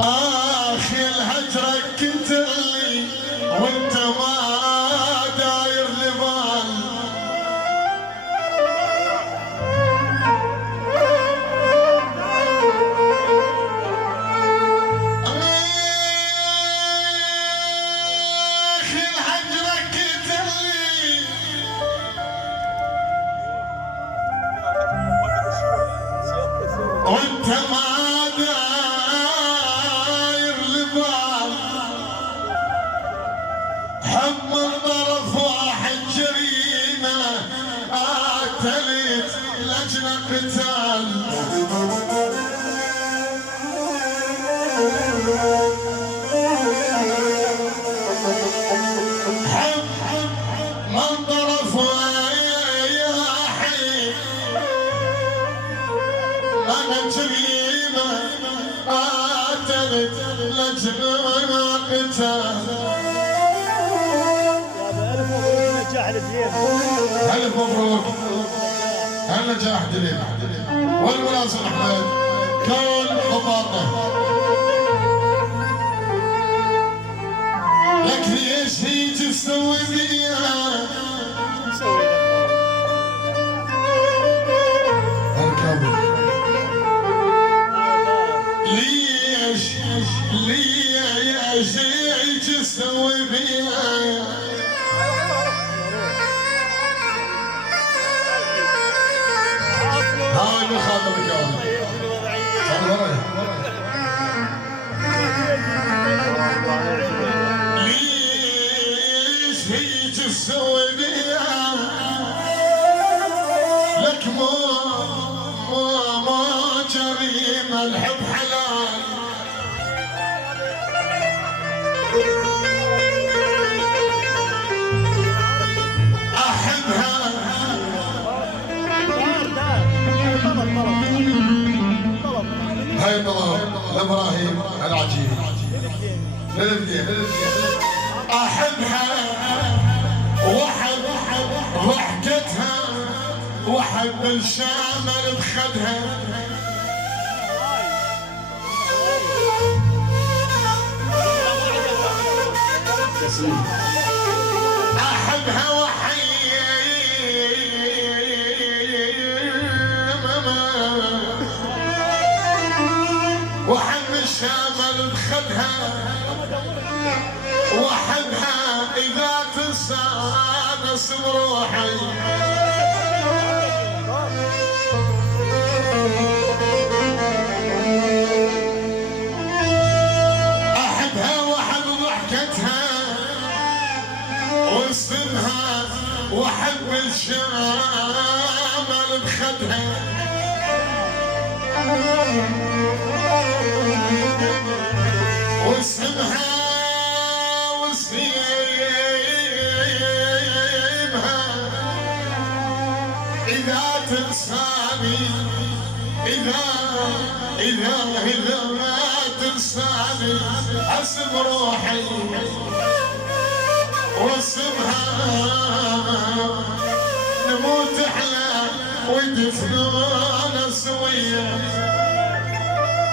اخي الهجرك كنت لي وانت ما داير لبال. اخي الهجرك كنت لي وانت ما داير لبال. حب من طرف واحد جريمة قاتلت لجنة قتال. حب من طرف واحد أنا جريمة قاتلت لجنة قتال. ألف مبروك هالنجاح دليل والمناصر أحمد كون وباطه. لك ليش هي تسوي فيها اركب ليش هي تسوي فيها. هاي من خاطرك يا ولد تعال وراي. ليش هي تسوي بيها لك مو جريمة الحب حلال. أحبها هاي طلب لابراهيم العجيب للبديه. احبها واحب ضحكتها واحب الشامل بخدها. احبها وحب الشامل بخدها وحبها اذا تنسانس بروحي. احبها وحب ضحكتها واسمها وحب الشامل بخدها. واسمها وسيمها إذا تنساني إذا ما تنساني أسم روحي. واسمها نموت احنا ودفنونا سويا.